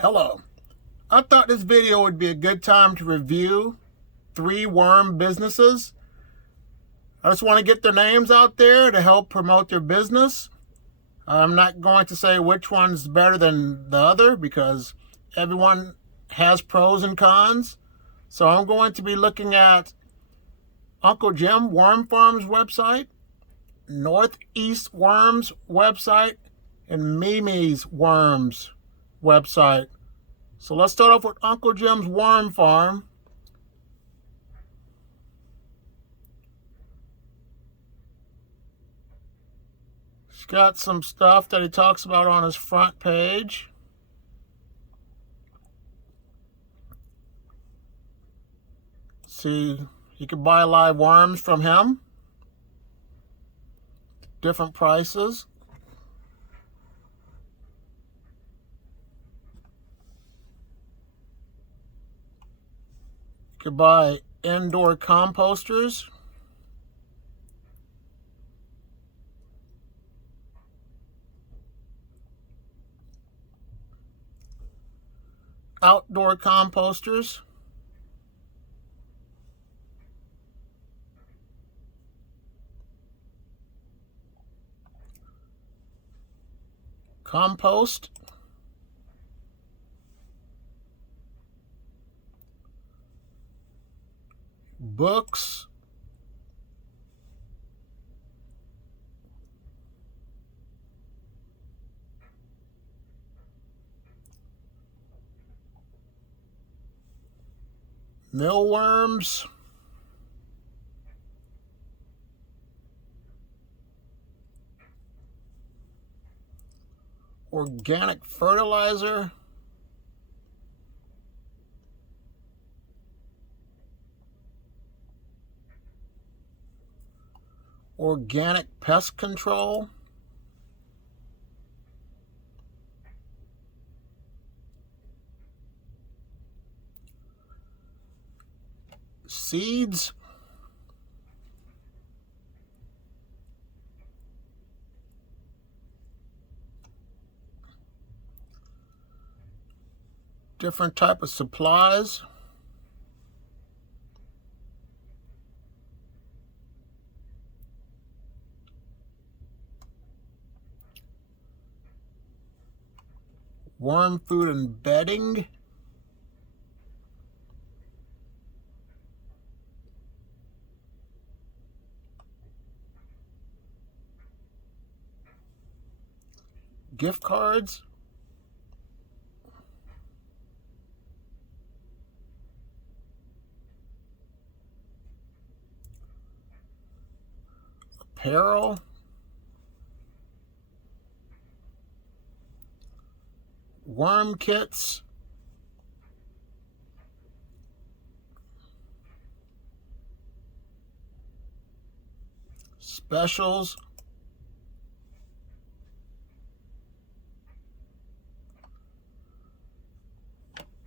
Hello. I thought this video would be a good time to review 3 worm businesses. I just want to get their names out there to help promote their business. I'm not going to say which one's better than the other because everyone has pros and cons. So I'm going to be looking at Uncle Jim Worm Farm's website, Northeast Worms website, and Mimi's Worms website. So let's start off with Uncle Jim's Worm Farm. He's got some stuff that he talks about on his front page. See, you can buy live worms from him. Different prices. You can buy indoor composters. Outdoor composters. Compost. Books. Mealworms. Organic fertilizer. Organic pest control. Seeds. Different type of supplies. Worm food and bedding. Gift cards. Apparel. Worm kits. Specials.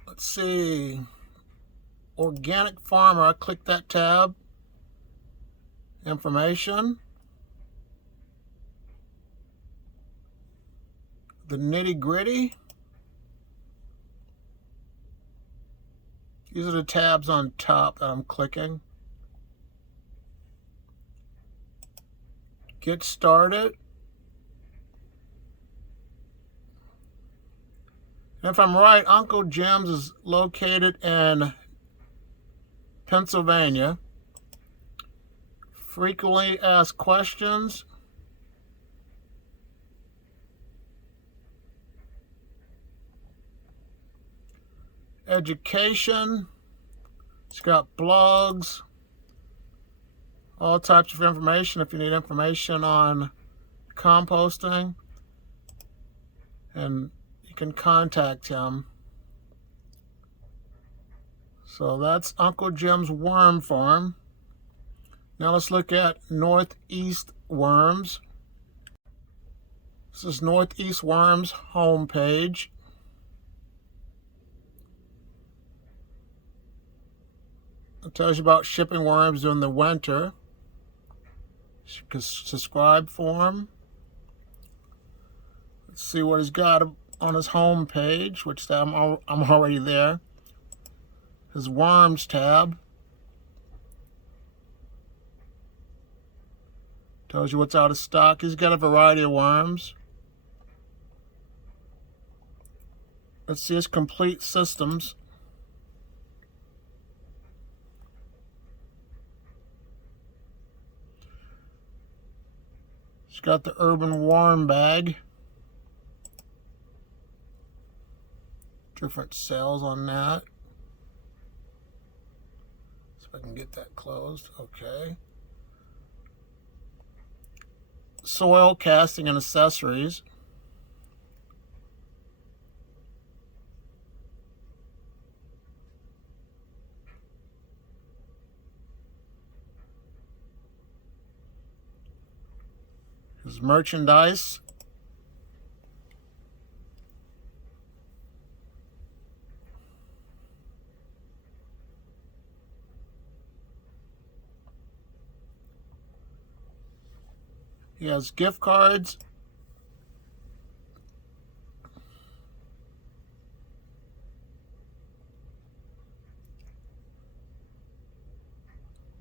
Let's see. Organic farmer. I click that tab. Information. The nitty gritty. These are the tabs on top that I'm clicking. Get started. And if I'm right, Uncle Jim's is located in Pennsylvania. Frequently asked questions. Education. It's got blogs. All types of information if you need information on composting. And you can contact him. So that's Uncle Jim's Worm Farm. Now let's look at Northeast Worms. This is Northeast Worms homepage. It tells you about shipping worms during the winter. You can subscribe for him. Let's see what he's got on his home page, which I'm already there. His worms tab tells you what's out of stock. He's got a variety of worms. Let's see his complete systems. He's got the urban worm bag. Different sales on that. See if I can get that closed. Okay. Soil, casting, and accessories. His merchandise. He has gift cards.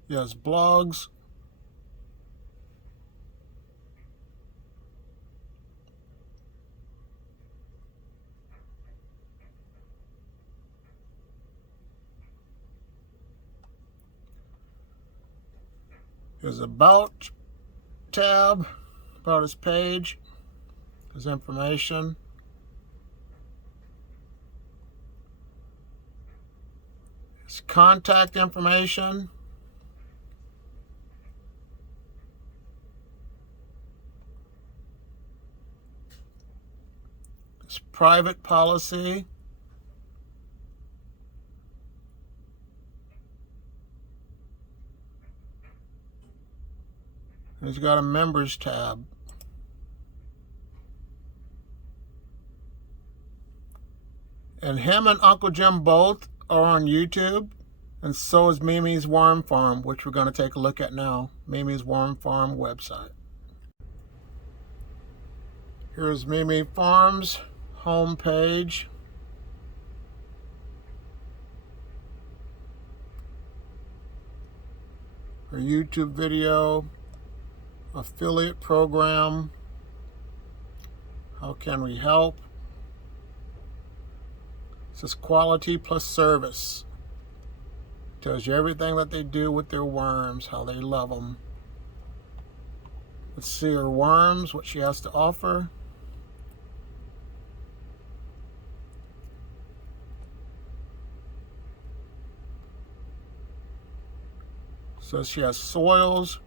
He has blogs. His about tab, about his page, his information. His contact information. His private policy. He's got a members tab. And him and Uncle Jim both are on YouTube. And so is Mimi's Worm Farm, which we're going to take a look at now. Mimi's Worm Farm website. Here's Mimi Farm's homepage. Her YouTube video. Affiliate program. How can we help? It says quality plus service. Tells you everything that they do with their worms, how they love them. Let's see her worms, what she has to offer. Says she has soils.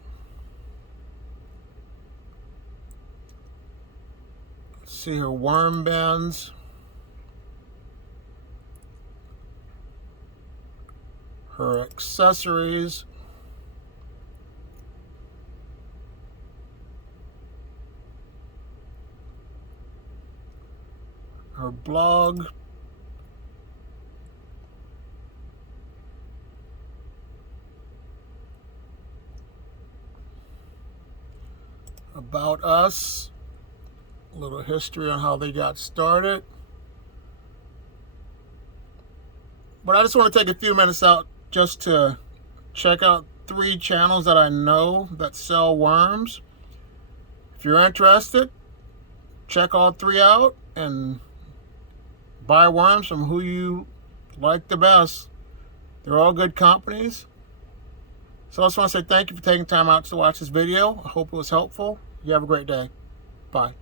See her worm bends. Her accessories. Her blog. About us. A little history on how they got started. But I just want to take a few minutes out just to check out 3 channels that I know that sell worms. If you're interested, check all 3 out and buy worms from who you like the best. They're all good companies. So I just want to say thank you for taking time out to watch this video. I hope it was helpful. You have a great day. Bye.